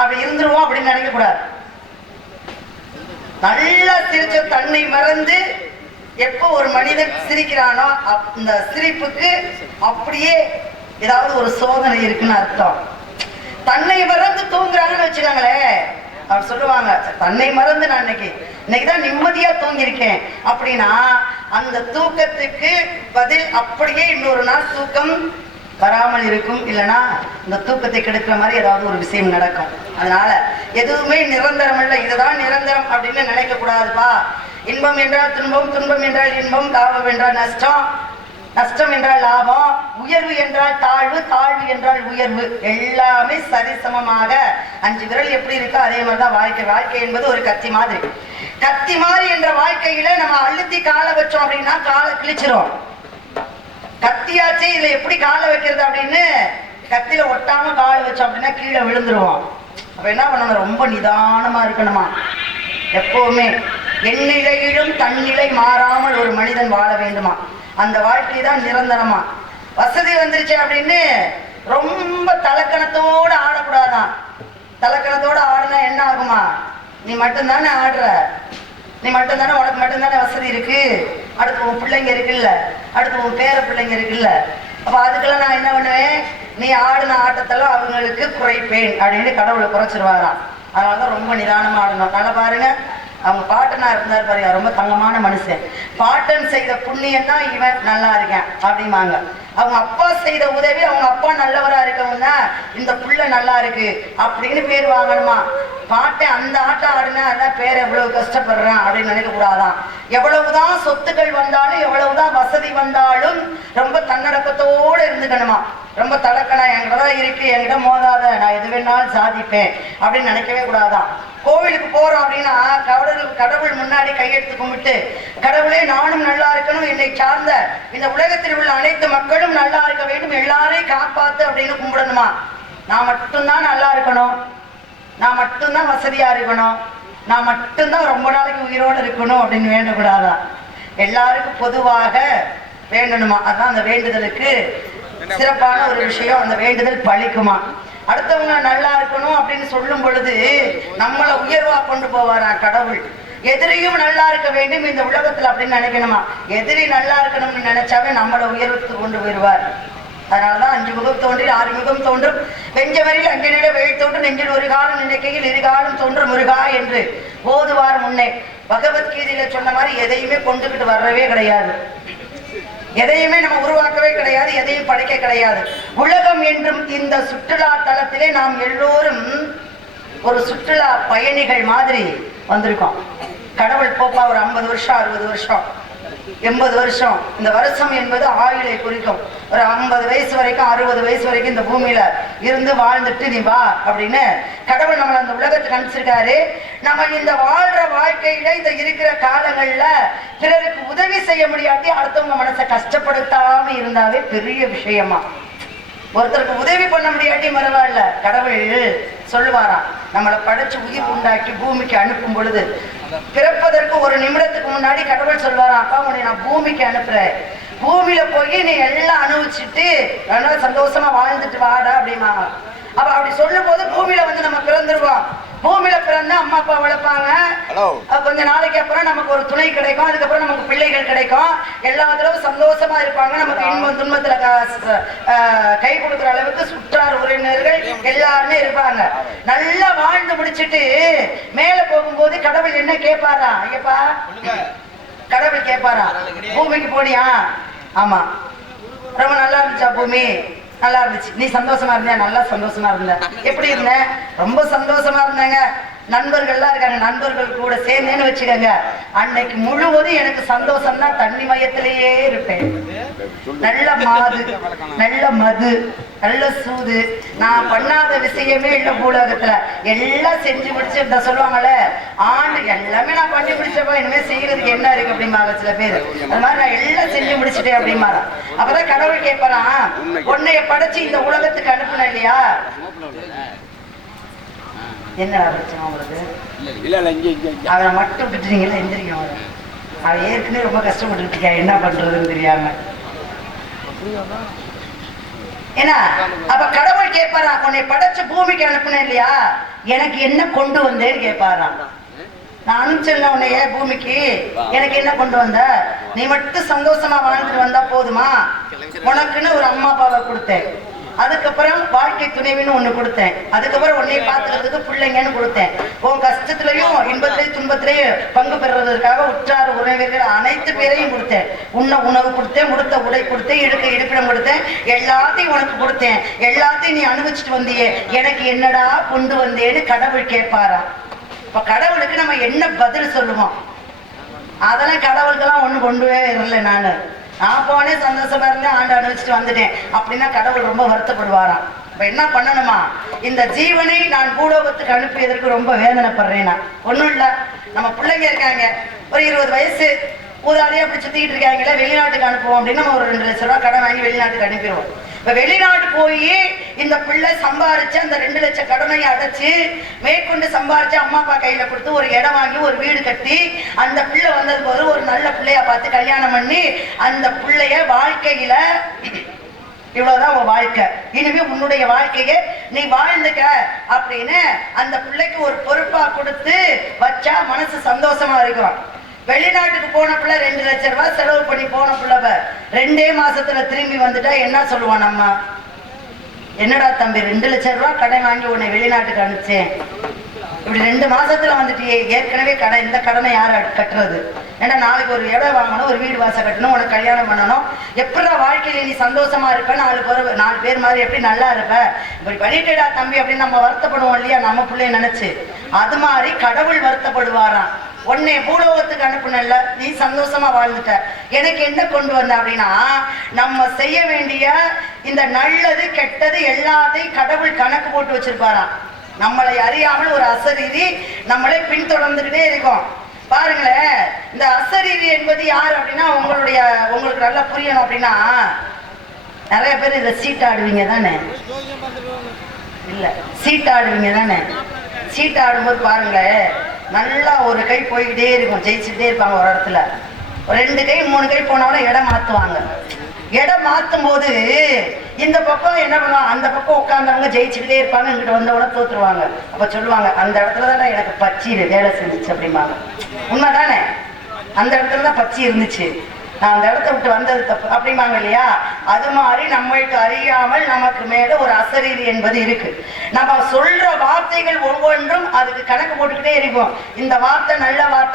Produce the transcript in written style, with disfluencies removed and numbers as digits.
அப்படி இருந்துருவோம் அப்படின்னு நினைக்க கூடாது. நல்லா சிரிச்ச தன்னை மறந்து எப்போ ஒரு மனிதன் சிரிக்கிறானோ அந்த சிரிப்புக்கு அப்படியே ஏதாவது ஒரு சோதனை இருக்குன்னு அர்த்தம். தன்னை மறந்து தூங்குறாங்கன்னு வச்சுக்காங்களேன், அவர் சொல்லுவாங்க தன்னை மறந்து நான் இன்னைக்குதான் நிம்மதியா தூங்கியிருக்கேன் அப்படின்னா அந்த தூக்கத்துக்கு பதில் அப்படியே இன்னொரு நாள் தூக்கம் வராமல் இருக்கும். இல்லைன்னா இந்த தூக்கத்தை கெடுக்கிற மாதிரி ஏதாவது ஒரு விஷயம் நடக்கும். அதனால எதுவுமே நிரந்தரம் இல்லை, இதுதான் நிரந்தரம் அப்படின்னு நினைக்க கூடாதுப்பா. இன்பம் என்றால் துன்பம், துன்பம் என்றால் இன்பம், லாபம் என்றால் நஷ்டம், நஷ்டம் என்றால் லாபம், உயர்வு என்றால் தாழ்வு, தாழ்வு என்றால் உயர்வு. எல்லாமே சரிசமமாக 5 விரல் எப்படி இருக்கோ அதே மாதிரிதான் வாழ்க்கை. வாழ்க்கை என்பது ஒரு கத்தி மாதிரி. கத்தி மாதிரி என்ற வாழ்க்கையில நம்ம அழுத்தி காலை வச்சோம் அப்படின்னா காலை கிழிச்சிரும். கத்தியாச்சு இதுல எப்படி காலை வைக்கிறது அப்படின்னு கத்தில ஒட்டாம காலை வச்சோம் அப்படின்னா கீழே விழுந்துருவோம். அப்ப என்ன பண்ணணும், ரொம்ப நிதானமா இருக்கணுமா. எப்பவுமே எந்நிலையிலும் தன்னிலை மாறாமல் ஒரு மனிதன் வாழ வேண்டுமா. அந்த வாழ்க்கை தான் நிரந்தரமா. வசதி வந்துருச்சு அப்படின்னு ரொம்ப தலக்கணத்தோடு ஆடக்கூடாதான். தலக்கணத்தோடு ஆடுனா என்ன ஆகுமா, நீ மட்டும்தானே ஆடுற, நீ மட்டும்தானே, உனக்கு மட்டும்தானே வசதி இருக்கு, அடுத்து உன் பிள்ளைங்க இருக்குல்ல, அடுத்து உன் பேர பிள்ளைங்க இருக்குல்ல, அப்ப அதுக்கெல்லாம் நான் என்ன பண்ணுவேன், நீ ஆடின ஆட்டத்தெல்லாம் அவங்களுக்கு குறைப்பேன் அப்படின்னு கடவுளை குறைச்சிருவாராம். அதனாலதான் ரொம்ப நிதானமா ஆடணும். நல்லா பாருங்க, அவங்க பாட்டனா இருந்தார் பாருங்க, ரொம்ப தங்கமான மனுஷன். பாட்டன் செய்த புண்ணியம் தான் இவன் நல்லா இருக்கேன் அப்படிமாங்க. அவங்க அப்பா செய்த உதவி, அவங்க அப்பா நல்லவரா இருக்கவங்க இந்த புள்ள நல்லா இருக்கு அப்படின்னு பேர் வாங்கணுமா. பாட்டை அந்த ஆட்டம் ஆடுனா அதான் பேர் எவ்வளவு கஷ்டப்படுறான் அப்படின்னு நினைக்க கூடாதான். எவ்வளவுதான் சொத்துக்கள் வந்தாலும் எவ்வளவுதான் வசதி வந்தாலும் ரொம்ப தன்னடக்கத்தோடு இருந்துக்கணுமா. ரொம்ப தலக்கணா என்கிட்ட தான் இருக்கு, என்கிட்ட மோதாத, நான் எது வேணாலும் சாதிப்பேன் அப்படின்னு நினைக்கவே கூடாதான். கோவிலுக்கு போறோம் அப்படின்னா கடவுள் முன்னாடி கையெடுத்து கும்பிட்டு, கடவுளே நானும் நல்லா இருக்கணும், என்னை சார்ந்த இந்த உலகத்தில் உள்ள அனைத்து மக்களும் நல்லா இருக்க வேண்டும், எல்லாரையும் காப்பாத்து அப்படின்னு கும்பிடணுமா. நான் மட்டும்தான் நல்லா இருக்கணும், நான் மட்டும்தான் வசதியா இருக்கணும், நான் மட்டும்தான் ரொம்ப நாளைக்கு உயிரோடு இருக்கணும் அப்படின்னு வேண்டக்கூடாதான். எல்லாருக்கும் பொதுவாக வேண்டணுமா. அதான் அந்த வேண்டுதலுக்கு சிறப்பான ஒரு விஷயம். அந்த வேண்டுதல் பழிக்குமா. அடுத்தவங்க நல்லா இருக்கணும் அப்படின்னு சொல்லும் பொழுது நம்மளை உயர்வா கொண்டு போவாரா கடவுள். எதிரியும் நல்லா இருக்க வேண்டும் இந்த உலகத்துல அப்படின்னு நினைக்கணுமா. எதிரி நல்லா இருக்கணும்னு நினைச்சாவே நம்மளை உயர்வுக்கு கொண்டு போயிடுவார். அதனாலதான் 5 முகம் தோன்றி 6 முகம் தோன்றும், வெஞ்சவரில் அங்கினிட வெயில் தோன்றும், நெஞ்சில் ஒரு காலம் நினைக்கையில் 2 காலம் தோன்றும் முருகா என்று ஓதுவார் முன்னே. பகவத்கீதையில சொன்ன மாதிரி எதையுமே கொண்டுகிட்டு வர்றவே கிடையாது, எதையுமே நம்ம உருவாக்கவே கிடையாது, எதையும் படைக்க கிடையாது. உலகம் என்றும் இந்த சுற்றுலா தலத்திலே நாம் எல்லோரும் ஒரு சுற்றுலா பயணிகள் மாதிரி வந்திருக்கோம். கடவுள் போப்பா ஒரு 50 வருஷம் 60 வருஷம் 80 வருஷம், இந்த வருஷம் என்பது ஆயுளை குறிக்கும். ஒரு 50 வயசு வரைக்கும் 60 வயசு வரைக்கும் இந்த பூமியில இருந்து வாழ்ந்துட்டு நீ வா அப்படின்னு கடவுள் நம்மளை அந்த உலகத்துக்கு அனுப்பிச்சிருக்காரு. நம்ம இந்த வாழ்ற வாழ்க்கையில இந்த இருக்கிற காலங்கள்ல பிறருக்கு உதவி செய்ய முடியாட்டி அடுத்தவங்க மனசை கஷ்டப்படுத்தாம இருந்தாவே பெரிய விஷயமா. ஒருத்தருக்கு உதவி பண்ண முடியாட்டி பரவாயில்ல, கடவுள் சொல்லுவாராம், நம்மளை படைச்சு உயிர் உண்டாக்கி பூமிக்கு அனுப்பும் பொழுது பிறப்பதற்கு ஒரு நிமிடத்துக்கு முன்னாடி கடவுள் சொல்வாராம், அப்பா உன்னை நான் பூமிக்கு அனுப்புறேன், பூமியில போய் நீ எல்லாம் அனுபவிச்சுட்டு நல்லா சந்தோஷமா வாழ்ந்துட்டு வாடா அப்படிமாங்க. அப்ப அப்படி சொல்லும் போது பூமியில வந்து நம்ம பிறந்துருவோம். பூமியில பிறந்து அம்மா அப்பா வளர்ப்பாங்க, கொஞ்ச நாளைக்கு அப்புறம் நமக்கு ஒரு துணை கிடைக்கும், அதுக்கப்புறம் நமக்கு பிள்ளைகள் கிடைக்கும், எல்லாத்திலும் சந்தோஷமா இருப்பாங்க. நமக்கு இன்பம் துன்பத்துல கை கொடுக்குற அளவுக்கு சுற்றார் உறவினர்கள் எல்லாருமே இருப்பாங்க. நல்லா வாழ்ந்து முடிச்சுட்டு மேல போகும்போது கடவுள் என்ன கேட்பாரா, ஐயப்பா கடவுள் கேட்பாரா, பூமிக்கு போனியா, ஆமா ரொம்ப நல்லா இருந்துச்சா பூமி, நல்லா இருந்துச்சு, நீ சந்தோஷமா இருந்தியா, நல்லா சந்தோஷமா இருந்த, எப்படி இருந்த, ரொம்ப சந்தோஷமா இருந்தாங்க, நண்பர்கள்லாம் இருக்காங்க, நண்பர்கள் கூட சேர்ந்தேன்னு வச்சுக்கோங்க, அன்னைக்கு முழுவதும் எனக்கு சந்தோஷம் தான், தண்ணி மையத்திலேயே இருப்பேன். நல்ல மாது, நல்ல மது, நல்ல சூது, நான் பண்ணாத விஷயமே இல்லை பூலகத்துல, எல்லாம் செஞ்சு முடிச்சு இந்த சொல்லுவாங்கல்ல ஆண்டு எல்லாமே நான் பண்ணி முடிச்சப்ப இனிமே செய்யறதுக்கு என்ன இருக்கு அப்படிம்பாங்க சில பேர். அது மாதிரி நான் எல்லாம் செஞ்சு முடிச்சுட்டேன் அப்படிம்பாங்க. அப்பதான் கடவுள் கேட்பறான், உன்னைய படைச்சு இந்த உலகத்துக்கு அனுப்புன இல்லையா, என்னடா பிரச்சனை உங்களுக்கு, அவரை மட்டும் விட்டுட்டீங்களா, எந்திரிக்கணும், அவன் ஏற்கனவே ரொம்ப கஷ்டப்பட்டு இருக்கா, என்ன பண்றதுன்னு தெரியாம. ஏன்னா அப்ப கடவுள் கேட்பாராம், உன்னை படைச்சு பூமிக்கு அனுப்புனேன் இல்லையா, எனக்கு என்ன கொண்டு வந்தேன்னு கேட்பாராம். நான் அனுப்பிச்சேன் உன்னைய பூமிக்கு, எனக்கு என்ன கொண்டு வந்த, நீ மட்டும் சந்தோஷமா வாழ்ந்துட்டு வந்தா போதுமா, உனக்குன்னு ஒரு அம்மா அப்பாவை கொடுத்தேன், அதுக்கப்புறம் வாழ்க்கை துணைவின்னு ஒண்ணு கொடுத்தேன், அதுக்கப்புறம் உன்னை பார்த்துக்கிறதுக்கு பிள்ளைங்கன்னு கொடுத்தேன், உன் கஷ்டத்திலையும் இன்பத்திலையும் துன்பத்திலையும் பங்கு பெறுவதற்காக உற்றார் உறவினர்கள் அனைத்து பேரையும் கொடுத்தேன், உண்ண உணவு கொடுத்தேன், உடுத்த உடை கொடுத்தேன், இடுக்க இருப்பிடம் கொடுத்தேன், எல்லாத்தையும் உனக்கு கொடுத்தேன், எல்லாத்தையும் நீ அனுபவிச்சுட்டு வந்தியே, எனக்கு என்னடா கொண்டு வந்தேன்னு கடவுள் கேட்பாரா. இப்ப கடவுளுக்கு நம்ம என்ன பதில் சொல்லுவோம்? அதெல்லாம் கடவுளுக்கெல்லாம் ஒண்ணு கொண்டுவே இல்லை. நான் போனேன், சந்தோஷமா இருந்தேன், ஆண்டு அனுபவிச்சுட்டு வந்துட்டேன் அப்படின்னா கடவுள் ரொம்ப வருத்தப்படுவாராம். இப்ப என்ன பண்ணணுமா, இந்த ஜீவனை நான் பூலோகத்துக்கு அனுப்பியதற்கு ரொம்ப வேதனைப்படுறேன். நான் ஒண்ணும் இல்ல, நம்ம பிள்ளைங்க இருக்காங்க, ஒரு 20 வயசு ஊதாரியா அப்படி சுத்திக்கிட்டு இருக்காங்களே, வெளிநாட்டுக்கு அனுப்புவோம் அப்படின்னு நம்ம ஒரு 2 லட்சம் ரூபாய் கடன் வாங்கி வெளிநாட்டுக்கு அனுப்பிடுவோம். இப்ப வெளிநாடு போய் இந்த பிள்ளை சம்பாரிச்சு அந்த 2 லட்சம் கடனை அடைச்சு மேற்கொண்டு சம்பாரிச்சு அம்மா அப்பா கையில கொடுத்து ஒரு இடம் வாங்கி ஒரு வீடு கட்டி அந்த பிள்ளை வந்தது போது ஒரு நல்ல பிள்ளையா பார்த்து கல்யாணம் பண்ணி அந்த பிள்ளைய வாழ்க்கையில இவ்வளவுதான் உன் வாழ்க்கை, இனிமே உன்னுடைய வாழ்க்கையை நீ வாழ்ந்துக்க அப்படின்னு அந்த பிள்ளைக்கு ஒரு பொறுப்பா கொடுத்து வச்சா மனசு சந்தோஷமா இருக்கும். வெளிநாட்டுக்கு போன பிள்ளை 2 லட்சம் ரூபாய் செலவு பண்ணி போன பிள்ளை 2 மாசத்துல திரும்பி வந்துட்டா என்ன சொல்லுவோம் நம்ம? என்னடா தம்பி 2 லட்சம் ரூபாய் கடன் வாங்கி உன்னை வெளிநாட்டுக்கு அனுப்பிச்சேன், இப்படி 2 மாசத்துல வந்துட்டியே, ஏற்கனவே கடன், இந்த கடனை யார் கட்டுறது? ஏன்னா நாளைக்கு ஒரு இடம் வாங்கணும், ஒரு வீடு வாசல் கட்டணும், உனக்கு கல்யாணம் பண்ணணும், எப்படா வாழ்க்கையில நீ சந்தோஷமா இருப்ப, 4 பேர் மாதிரி எப்படி நல்லா இருப்ப, இப்படி பண்ணிட்டேடா தம்பி அப்படின்னு நம்ம வருத்தப்படுவோம் இல்லையா, நம்ம பிள்ளைய நினைச்சு. அது மாதிரி கடவுள் வருத்தப்படுவாராம், உன்னை பூலோகத்துக்கு அனுப்புனல்ல, நீ சந்தோஷமா வாழ்ந்துட்ட, எனக்கு என்ன கொண்டு வந்த அப்படின்னா, நம்ம செய்ய வேண்டிய இந்த நல்லது கெட்டது எல்லாத்தையும் கடவுள் கணக்கு போட்டு வச்சிருப்பாராம். நம்மளை அறியாமல் ஒரு அசரீரி நம்மளை பின்தொடர்ந்துகிட்டே இருக்கும். பாருங்களேன், இந்த அசரீரி என்பது யார் அப்படின்னா, உங்களுக்கு நல்லா புரியணும் அப்படின்னா, நிறைய பேர் இதை சீட்டாடுவீங்க தானே, இல்ல சீட்டாடுவீங்க தானே, சீட்டாடும்போது பாருங்களேன், நல்லா ஒரு கை போய்கிட்டே இருக்கும், ஜெயிச்சுட்டே இருப்பாங்க ஒரு இடத்துல, ஒரு 2 கை 3 கை போனவன இடம் மாத்துவாங்க. இடம் மாத்தும் போது இந்த பக்கம் என்ன பண்ணுவாங்க, அந்த பக்கம் உட்கார்ந்தவங்க ஜெயிச்சுக்கிட்டே இருப்பாங்க, இங்கிட்ட வந்தவன தோத்துருவாங்க. அப்ப சொல்லுவாங்க, அந்த இடத்துலதான் எனக்கு பச்சி வேலை செஞ்சுச்சு அப்படிம்பாங்க. உண்மைதானே? அந்த இடத்துலதான் பச்சி இருந்துச்சு, நான் அந்த இடத்த விட்டு வந்தது தப்பு அப்படிம்பாங்க இல்லையா. அது மாதிரி நம்மளுக்கு அறியாமல் நமக்கு மேல ஒரு அசரீரி என்பது இருக்கு. நம்ம சொல்ற வார்த்தைகள் ஒவ்வொன்றும் அதுக்கு கணக்கு போட்டுக்கிட்டே இருக்கும். இந்த வார்த்தை நல்ல வார்த்தை,